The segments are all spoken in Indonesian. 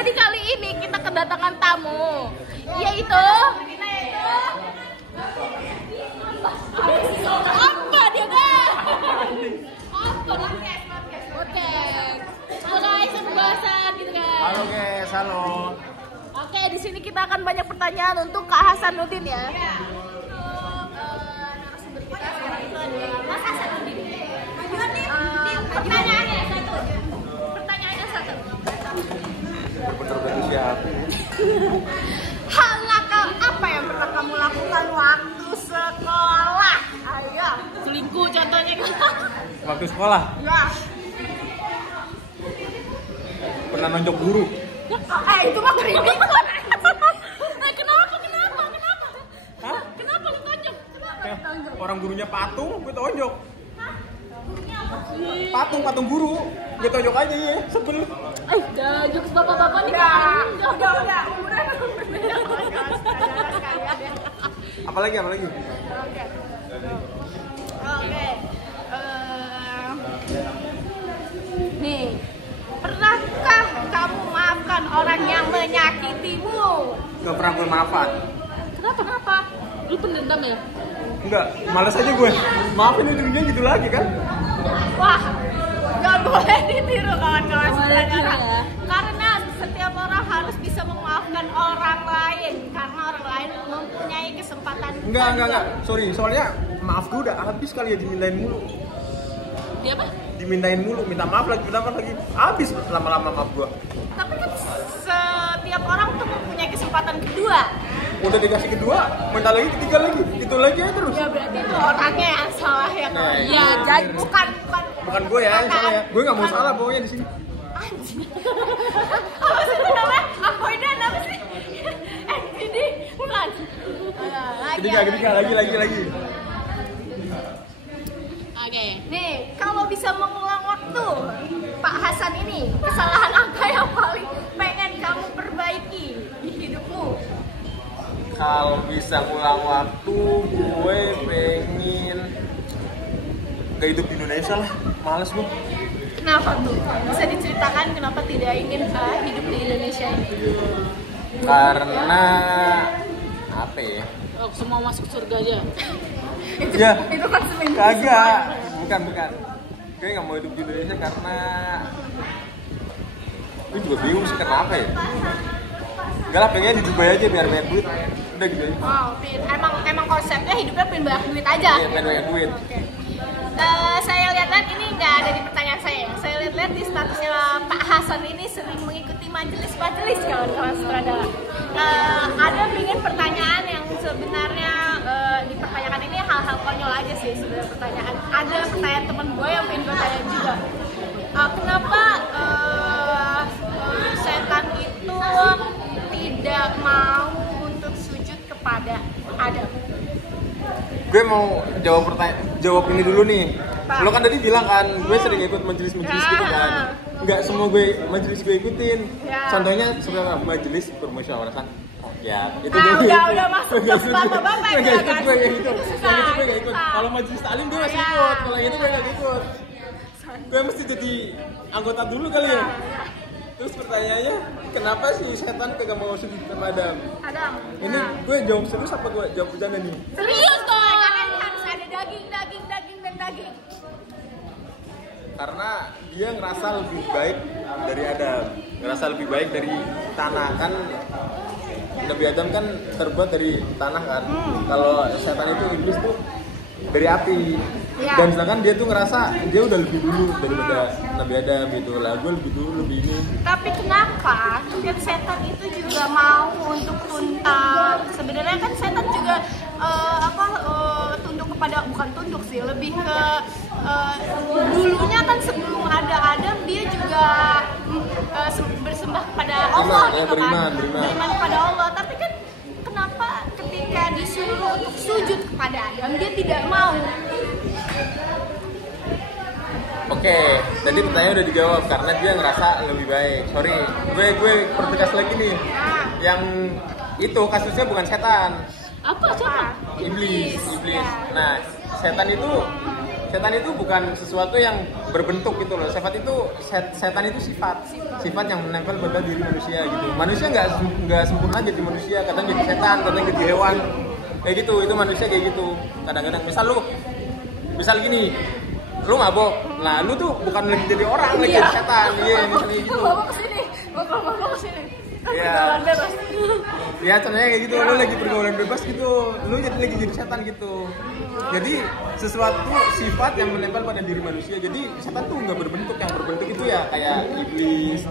Jadi kali ini kita kedatangan tamu, yaitu apa dia guys? Apa podcast? Halo guys, pembahasan gitu guys. Halo guys, halo. Oke, di sini kita akan banyak pertanyaan untuk Kak Hasanuddin ya. Narasumber kita sekarang itu adalah Mas Hasanuddin. Pertanyaannya satu. Bener-bener siapa? Hal nakal apa yang pernah kamu lakukan waktu sekolah? Ayo. Selingkuh contohnya. Waktu sekolah Ya. pernah nonjok guru. Itu mah keributan. Kenapa? Hah? Kenapa lu tonjok? Kenapa lu tonjok? Orang gurunya patung, gue tonjok. Hah? Gurunya apa sih? Patung guru, gue tonjok aja ya, sebel. Udah jokes bapak-bapak nih. Udah. Apalagi? Oke. Nih, pernahkah kamu maafkan orang yang menyakitimu? Gak pernah gue maafan. Kenapa? Lu pendendam ya? Enggak, males aja gue. Maafin ujungnya gitu lagi kan? Wah, gak boleh ditiru kawan-kawan saudara. Ya. Karena setiap orang harus bisa memaafkan orang lain, karena orang lain mempunyai kesempatan. Enggak. Sorry, soalnya maaf gue udah habis kali ya dimintain mulu. Dia apa? Dimintain mulu, minta maaf lagi. Habis lama-lama maaf gue. Tapi kan setiap orang tuh mempunyai kesempatan kedua. Udah dikasih kedua, minta lagi, ketiga lagi. Gitu lagi aja terus. Ya berarti itu orangnya yang salah ya. Nah, Ya, jadi bukan Bukan gue ya, yang salah ya. Gue gak mau salah pokoknya di sini. Anjing. Apa sih itu namanya? Avoidan apa sih? Jadi bukan. Ketiga, lagi. Oke. Nih, kalau bisa mengulang waktu, Pak Hasan ini, kesalahan apa yang paling pengen kamu perbaiki di hidupmu? Kalau bisa ngulang waktu, gue pengen gak hidup di Indonesia lah. Males gue. Kenapa tuh? Bisa diceritakan kenapa tidak ingin hidup di Indonesia ini? Karena apa ya? Semua masuk surga aja. Itu kan seminggu. Kagak. Bukan. Gue gak mau hidup di Indonesia karena gue juga bingung sih kenapa ya. Enggak lah, pengen di Dubai aja biar banyak duit. Udah gitu aja. Oh, emang konsepnya hidupnya pengen banyak duit aja. Iya, pengen banyak duit. Oke. Saya lihat ini nggak ada di pertanyaan saya. Saya lihat di statusnya Pak Hasan ini sering mengikuti majelis kawan-kawan sutradara. Ada ingin pertanyaan yang sebenarnya dipertanyakan ini hal-hal konyol aja sih sebenarnya pertanyaan. Ada pertanyaan teman gue yang pengen gue tanya juga. Kenapa setan itu tidak mau untuk sujud kepada Adam? Gue mau jawab ini dulu nih. Pak. Lo kan tadi bilang kan, gue sering ikut majelis-majelis gitu kan. Enggak semua majelis gue ikutin. Ya. Contohnya sebenarnya majelis permusyawaratan rakyat. Itu udah masuk ke bapak-bapak gue ya ikut, kan? gue gak ikut. Itu Yang susah. itu gue gak ikut. Kalau majelis taklim gue masih ikut. Kalau yang itu gue gak ikut. Gue mesti jadi anggota dulu kali ya. Terus pertanyaannya, kenapa sih setan kagak mau sujud sama Adam? Adam. Ini gue jawab serius apa gue jawab bercanda nih? Serius dong. Karena harus ada daging dan daging. Karena dia ngerasa lebih baik dari Adam, ngerasa lebih baik dari tanah kan. Nabi Adam kan terbuat dari tanah kan. Kalau setan itu iblis tuh dari api. Ya. Dan sedangkan dia tuh ngerasa dia udah lebih dulu daripada Nabi Adam gitu lah. Gue lebih dulu, lebih ini. Tapi kenapa kan setan itu juga mau untuk tuntang? Sebenarnya kan setan juga tunduk kepada, bukan tunduk sih, lebih ke dulunya kan sebelum ada Adam dia juga bersembah kepada Allah Beriman, gitu kan. beriman. Kepada Allah. Tapi kan kenapa ketika disuruh untuk sujud kepada Adam dia tidak mau? Oke, tadi pertanyaan udah dijawab karena dia ngerasa lebih baik. Sorry, gue pertegas lagi nih. Yang itu kasusnya bukan setan, Apa? iblis. Ya. Nah, setan itu setan itu bukan sesuatu yang berbentuk gitu loh. Setan itu sifat yang menempel pada diri manusia gitu. Manusia nggak sempurna jadi manusia, kadang jadi setan, kadang jadi hewan kayak gitu. Itu manusia kayak gitu. Kadang-kadang misal gini, lu mabok, nah lu tuh bukan lagi jadi orang, lagi jadi setan, iya misalnya gitu. Mabok kesini, mabok kesini. Iya. Ya contohnya kayak gitu, lu lagi pergaulan bebas gitu, lu lagi jadi setan gitu. Jadi sesuatu sifat yang menempel pada diri manusia. Jadi setan tuh nggak berbentuk, yang berbentuk itu ya kayak iblis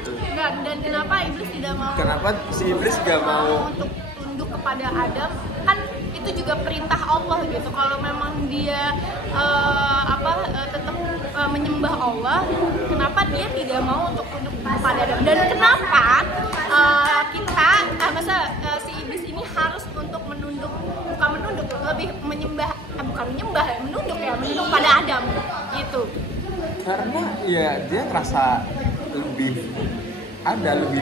gitu. Dan kenapa iblis tidak mau? Kenapa si iblis nggak mau untuk tunduk kepada Adam? Kan itu juga perintah Allah gitu. Kalau memang dia tetap menyembah Allah, kenapa dia tidak mau untuk tunduk kepada Adam? Dan kenapa si iblis ini harus untuk menunduk lebih menyembah menunduk pada Adam gitu? Karena ya dia ngerasa lebih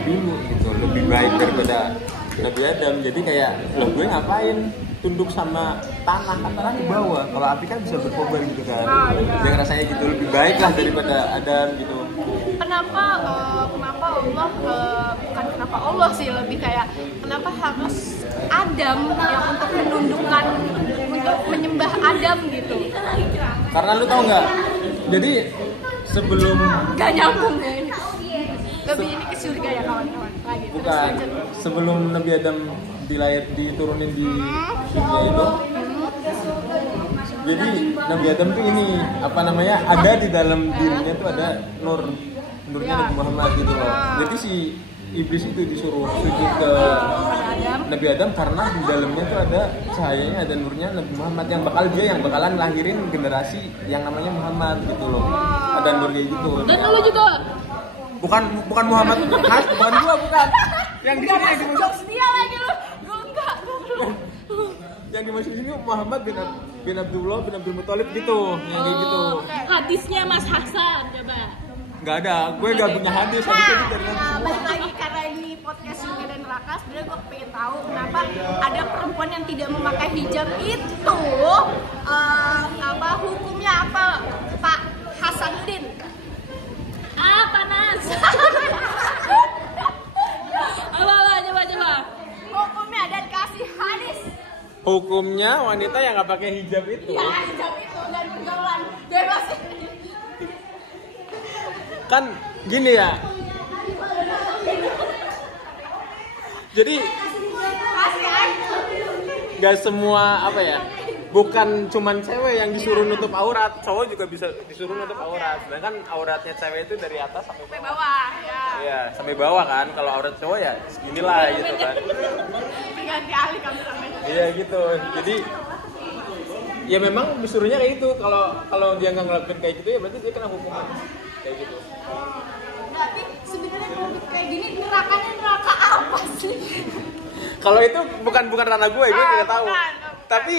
dulu gitu, lebih baik daripada Nabi Adam. Jadi kayak gue ngapain tunduk sama tanah di bawah, kalau api kan bisa berkobar gitu kan. Dia ngerasanya gitu lebih baik lah daripada Adam gitu. Kenapa Allah sih lebih kayak kenapa harus Adam yang untuk menundukkan, untuk menyembah Adam gitu? Karena lu tau nggak? Jadi sebelum nggak nyambung ya ini. Lebih ini ke surga ya kawan-kawan. Lagi. Bukan. Sebelum Nabi Adam diturunin di dunia itu. Jadi Nabi Adam tuh ini ada di dalam dirinya tuh ada nurnya Nabi Muhammad gitu loh. Jadi si iblis itu disuruh sujud ke Nabi Adam karena di dalamnya tuh ada cahayanya, ada nurnya Nabi Muhammad yang bakalan lahirin generasi yang namanya Muhammad gitu loh. Ada nurnya gitu. Dan lu juga bukan Muhammad khas, bukan gua, bukan. Yang di sini yang dimaksud dia lagi lu. Gua enggak. Yang dimaksud ini Muhammad bin Abdullah bin Abdul Muthalib gitu, yang kayak gitu. Hadisnya Mas Hasan coba. Enggak ada, gue enggak punya hadis itu dari hadis. Balik lagi karena ini podcast Surga dan Neraka, sebenarnya gue pengen tahu kenapa ada perempuan yang tidak memakai hijab itu hukumnya apa, Pak Hasanuddin? Panas. Coba. Hukumnya dan kasih hadis. Hukumnya wanita yang nggak pakai hijab itu. Ya, hijab itu dan pergaulan bebas. Kan gini ya. Jadi nggak semua bukan cuman cewek yang disuruh nutup aurat, cowok juga bisa disuruh nutup aurat. Sedangkan auratnya cewek itu dari atas sampai bawah. Iya, sampai bawah kan. Kalau aurat cowok ya seginilah gitu kan. Ganti alih kameranya. Iya gitu. Jadi ya memang disuruhnya kayak gitu. Kalau dia nggak ngelakuin kayak gitu ya berarti dia kena hukuman kayak gitu. Berarti sebenarnya kalau kayak gini nerakanya neraka apa sih? Kalau itu bukan ranah gue nggak tahu. Bukan. Tapi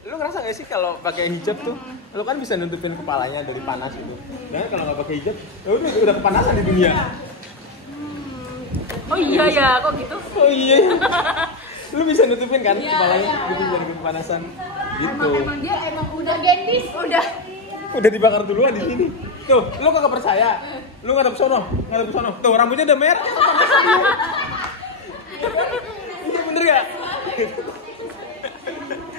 lu ngerasa gak sih kalau pakai hijab tuh, lu kan bisa nutupin kepalanya dari panas gitu. Dan kalau nggak pakai hijab, ya udah kepanasan di dunia. Oh iya ya, kok gitu? Oh iya. Lu bisa nutupin kan kepalanya gitu dari kepanasan. Gitu. Emang dia udah gendis, udah dibakar duluan di sini. Tuh, lu kagak percaya? Lu ngadep sono. Tuh, rambutnya udah merah. Iya bener ya?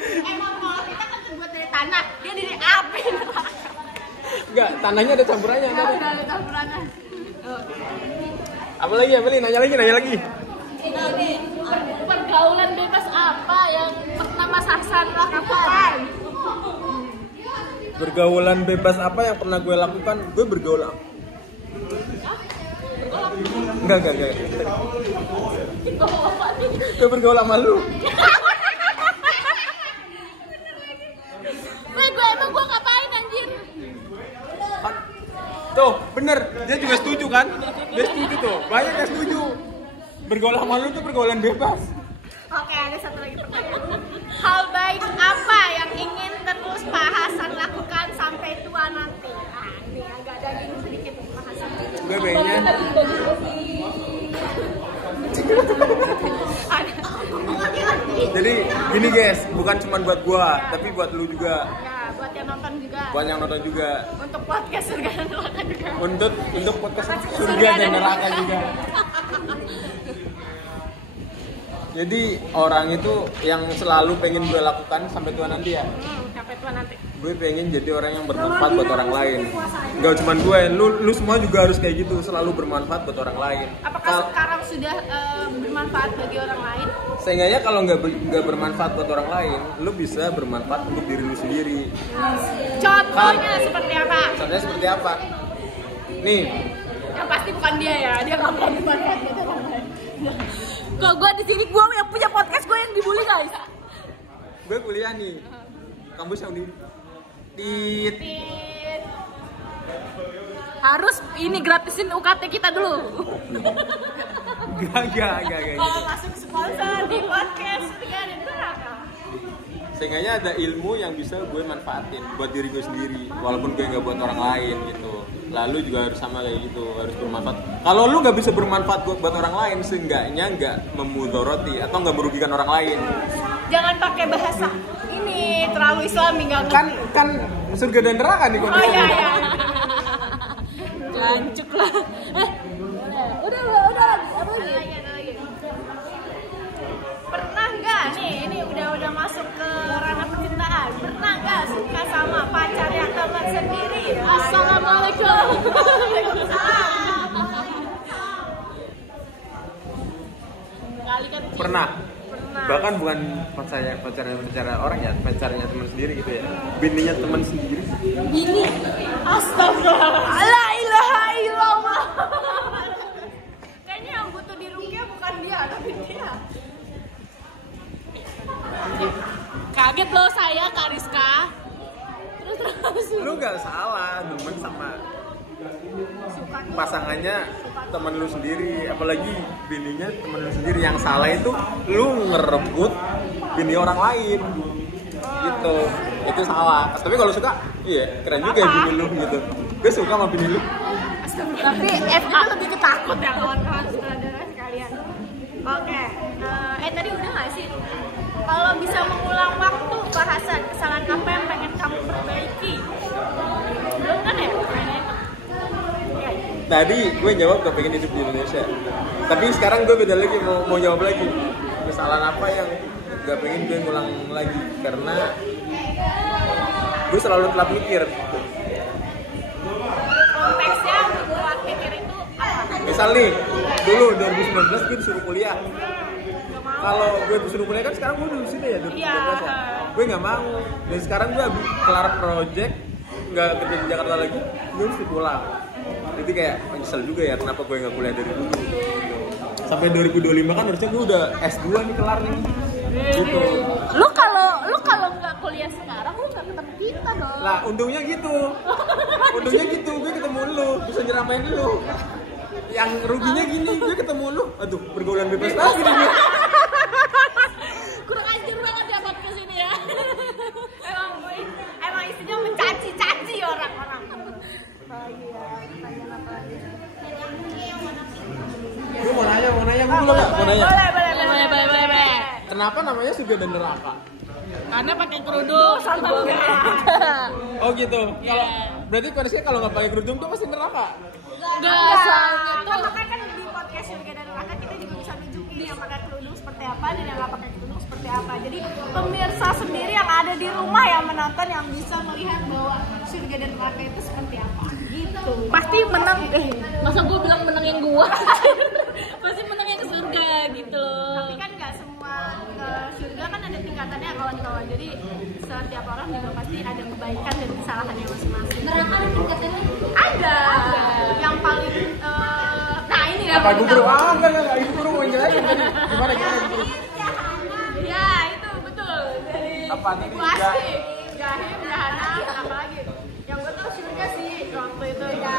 Emang kalau kita kan terbuat dari tanah, dia dari api. Enggak, tanahnya ada campurannya. Ada campurannya. Apa lagi? Nanya lagi. Ini pergaulan bebas apa yang pernah Mas Hasan lakukan? Pergaulan bebas apa yang pernah gue lakukan? Gue bergaul. Enggak. Gue bergaul sama lu. Gue ngapain anjir? Tuh, bener. Dia juga setuju kan? Dia setuju tuh. Banyak yang setuju. Bergaul sama lu tuh pergaulan bebas. Oke, ada satu lagi pertanyaan. Hal baik apa yang ingin terus Pak Hasan lakukan sampai tua nanti? Ini agak daging sedikit Pak Hasan. Gue pengennya laki-laki. jadi gini guys, bukan cuma buat gua, tapi buat lu juga. Ya, buat yang nonton juga. Buat yang nonton juga. Untuk podcast surga dan neraka juga. Untuk podcast surga dan neraka juga. Jadi orang itu yang selalu pengen gue lakukan sampai tua nanti ya. Sampai tua nanti. Gue pengen jadi orang yang bermanfaat buat orang lain. Gak cuma gue, lu semua juga harus kayak gitu, selalu bermanfaat buat orang lain. Apakah sekarang sudah bermanfaat bagi orang lain? Seenggaknya kalau nggak bermanfaat buat orang lain, lu bisa bermanfaat untuk diri lu sendiri. Contohnya seperti apa? Contohnya seperti apa? Nih, Yang pasti bukan dia ya, dia nggak mau bermanfaat buat orang lain. Kok gue di sini gue yang punya podcast, gue yang dibully guys. gue kuliah nih, kampus yang di Tit. Harus ini gratisin UKT kita dulu. Gak. Kalau masuk sponsor di podcast surga dan neraka. Seenggaknya ada ilmu yang bisa gue manfaatin buat diri gue sendiri, walaupun gue nggak buat orang lain gitu. Lalu juga harus sama kayak gitu, harus bermanfaat. Kalau lu nggak bisa bermanfaat buat orang lain, seenggaknya nggak memudoroti atau nggak merugikan orang lain. Jangan pakai bahasa ini terlalu Islami nggak ngerti. Kan surga dan neraka nih Oh kondisinya. iya. Gancuk lah. Udah apa lagi? Ada lagi. Pernah nggak nih? Ini udah masuk ke ranah percintaan. Pernah nggak suka sama pacar yang teman sendiri? Assalamualaikum. Kali kan Pernah. Bahkan bukan pacarnya orang ya, pacarnya teman sendiri gitu ya. Bininya teman sendiri. ini. Astagfirullah. La ilaha illallah. Kayaknya yang butuh diruqyah bukan dia, tapi dia. Kaget loh saya Kak Rizka. Terus. Lu nggak salah, demen sama pasangannya teman lu sendiri, apalagi bininya teman lu sendiri. Yang salah itu lu ngerebut bini orang lain gitu, itu salah. Tapi kalau suka, iya keren juga ya bini lu gitu. Gue suka sama bini lu. Tapi FA lebih ketakut ya kawan-kawan saudara sekalian. Oke, tadi udah nggak sih? Kalau bisa mengulang waktu, bahasan kesalahan apa yang pengen kamu perbaiki? Belum kan ya? Tadi gue jawab gak pengen hidup di Indonesia. Tapi sekarang gue beda lagi, mau jawab lagi. Kesalahan apa yang gak pengen gue ngulang lagi? Karena gue selalu telat mikir. Konteksnya buat mikir itu apa? Misal nih, dulu 2019 gue disuruh kuliah. Kalau gue disuruh kuliah kan sekarang gue udah lulus ya 2019 ya. Gue gak mau. Dan sekarang gue habis kelar project, gak kerja di Jakarta lagi, gue mesti pulang. Jadi kayak nyesel juga ya kenapa gue gak kuliah dari dulu. Sampai 2025 kan harusnya gue udah S2 nih kelar nih. Gitu. Lu kalau nggak kuliah sekarang lu nggak ketemu kita dong. Lah untungnya gitu. Untungnya gitu, gue ketemu lu, bisa nyeramain lu. Yang ruginya gini, gue ketemu lu, aduh pergaulan bebas lagi nih. Kurang ajar banget ya podcast ini ya. Emang isinya mencaci-caci orang-orang. Gue mau nanya, gue belum nggak? Mau nanya. Boleh. Kenapa namanya surga dan neraka? Karena pakai kerudung sama Oh gitu. Iya. Kalau berarti kondisinya kalau nggak pakai kerudung tuh pasti neraka. Enggak, soalnya Kan tuh makanya kan di podcast surga dan neraka kita juga bisa nunjukin yang pakai kerudung seperti apa dan yang nggak pakai kerudung seperti apa. Jadi pemirsa sendiri yang ada di rumah yang menonton yang bisa melihat bahwa surga dan neraka itu seperti apa. Gitu. pasti menang masa gue bilang menangin gue pasti menangnya ke surga gitu loh. Tapi kan nggak semua surga kan ada tingkatannya kawan-kawan. Jadi setiap orang juga pasti ada kebaikan dan kesalahannya masing-masing. Neraka ada tingkatannya? Ada. Yang paling nah ini ya. Apa gue guru? Enggak, itu guru mau jelasin tadi. Gimana guru? Ya itu betul. Dari Apa tadi? Ibu Asti, Jahim, Jahanam, apa lagi? Yang gue tahu surga sih waktu itu ya.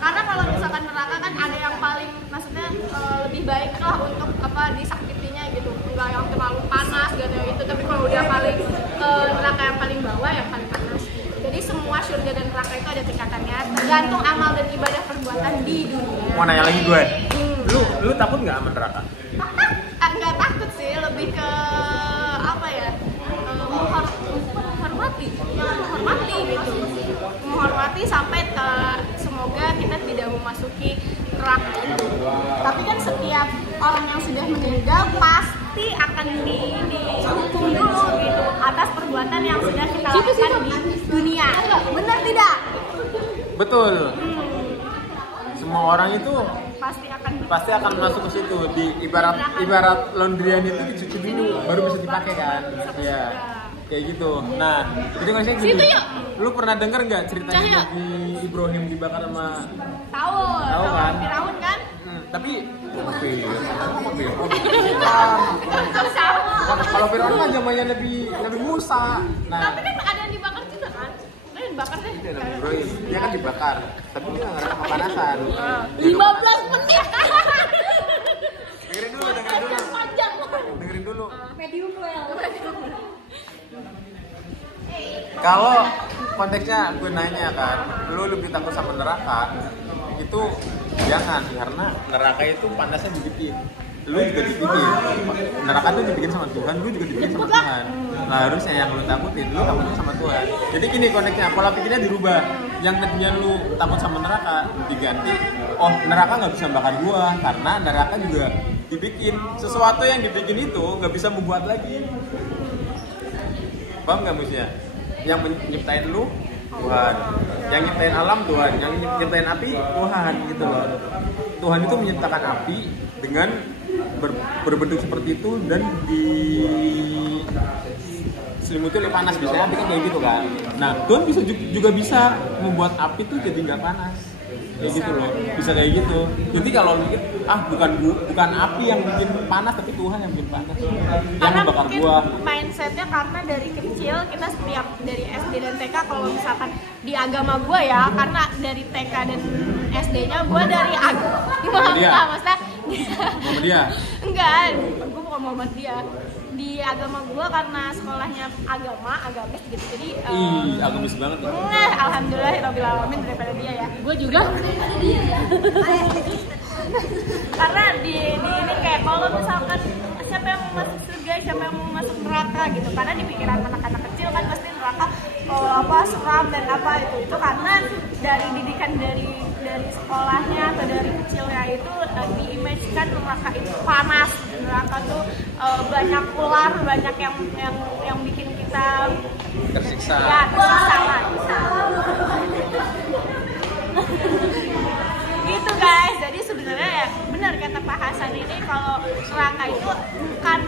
Karena kalau misalkan neraka kan ada yang paling, maksudnya lebih baik lah untuk apa disakitinya gitu. Enggak yang terlalu panas gitu gitu. Tapi kalau udah paling neraka yang paling bawah yang paling panas. Jadi semua surga dan neraka itu ada tingkatannya. Tergantung amal dan ibadah perbuatan di dunia. Mau nanya lagi gue. Lu takut nggak sama neraka? Nggak takut sih, lebih ke apa ya? Menghormati gitu. menghormati sampai semoga kita tidak memasuki neraka itu. Tapi kan setiap orang yang sudah meninggal pasti akan dihukum dulu gitu atas perbuatan yang sudah kita lakukan di dunia. Benar tidak? Betul. Semua orang itu Pasti akan masuk ke situ. Di ibarat laundryan itu dicuci dulu baru bisa dipakai kan. Iya. Kayak gitu. Nah, jadi maksudnya gini. Situ yuk. Lu pernah denger nggak ceritanya di Ibrahim dibakar sama tahu kan? Firaun kan? Tapi kalau Firaun kan zamannya Nabi Musa. Nah, Tapi kan ada yang dibakar juga kan? Dibakar deh. itu Nabi Ibrahim. Dia kan dibakar, tapi dia nggak ngerasa kepanasan. 15 menit. Dengerin dulu. Panjang. Dengerin dulu. Medium well. Kalau konteksnya gue nanya kan, lu lebih takut sama neraka, itu jangan, karena neraka itu panasnya dibikin. Lu juga dibikin. Neraka itu dibikin sama Tuhan, lu juga dibikin sama Tuhan. Nah, harusnya yang lu takutin, lu takutnya sama Tuhan. Jadi gini konteksnya, pola pikirnya dirubah. Yang tadinya lu takut sama neraka diganti, oh neraka nggak bisa bakar gua, karena neraka juga dibikin. Sesuatu yang dibikin itu nggak bisa membuat lagi. Paham nggak maksudnya? Yang menciptain lu Tuhan, yang nyiptain alam Tuhan, yang nyiptain api Tuhan gitu loh. Tuhan itu menciptakan api dengan berbentuk seperti itu dan diselimuti oleh panas, biasanya api kan kayak gitu kan. Nah, Tuhan juga bisa membuat api tuh jadi nggak panas. Kayak gitu loh, bisa kayak gitu. Jadi kalau mikir, bukan api yang bikin panas, tapi Tuhan yang bikin panas. Karena Yang bakar mungkin gua. mindsetnya karena dari kecil kita setiap dari SD dan TK, kalau misalkan di agama gue ya, karena dari TK dan SD-nya gue dari maksudnya Muhammadiyah. enggak, gue bukan Muhammadiyah. Di agama gue karena sekolahnya agamis gitu, jadi Agamis banget ya. alhamdulillahirabbil alamin daripada dia ya. Gue juga. Karena di ini kayak kalau misalkan siapa yang mau masuk surga, siapa yang mau masuk neraka gitu, karena di pikiran anak-anak kecil kan pasti neraka seram dan apa itu karena dari didikan dari sekolahnya atau dari kecilnya itu diimajinkan neraka itu panas, neraka tuh banyak ular, banyak yang bikin kita Tersiksa. ya tersiksa lah. Gitu guys, jadi sebenarnya ya benar kata Pak Hasan ini, kalau neraka itu bukan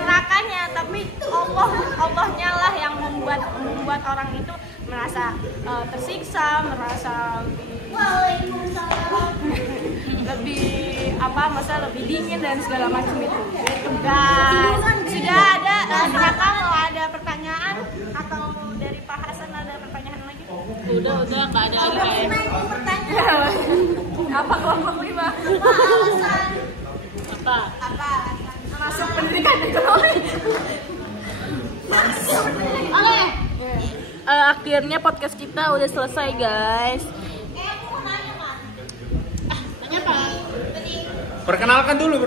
nerakanya, tapi Allahnya lah yang membuat orang itu merasa tersiksa, merasa lebih dingin dan segala macam itu. Gitu guys. Sudah ada silakan kalau ada pertanyaan atau dari Pak Hasan ada pertanyaan lagi? Udah nggak ada lagi. Apa kelompok 5? Apa? Masuk pendidikan ekonomi. Oke. Akhirnya podcast kita udah selesai guys. Tanya apa? Perkenalkan dulu.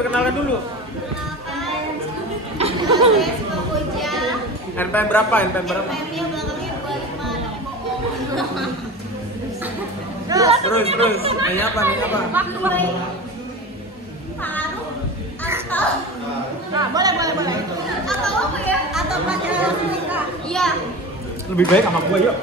NPM berapa? Terus. Nanya apa? Nah, boleh. Atau apa ya? Atau pacar nikah. Iya. Lebih baik sama gua yuk.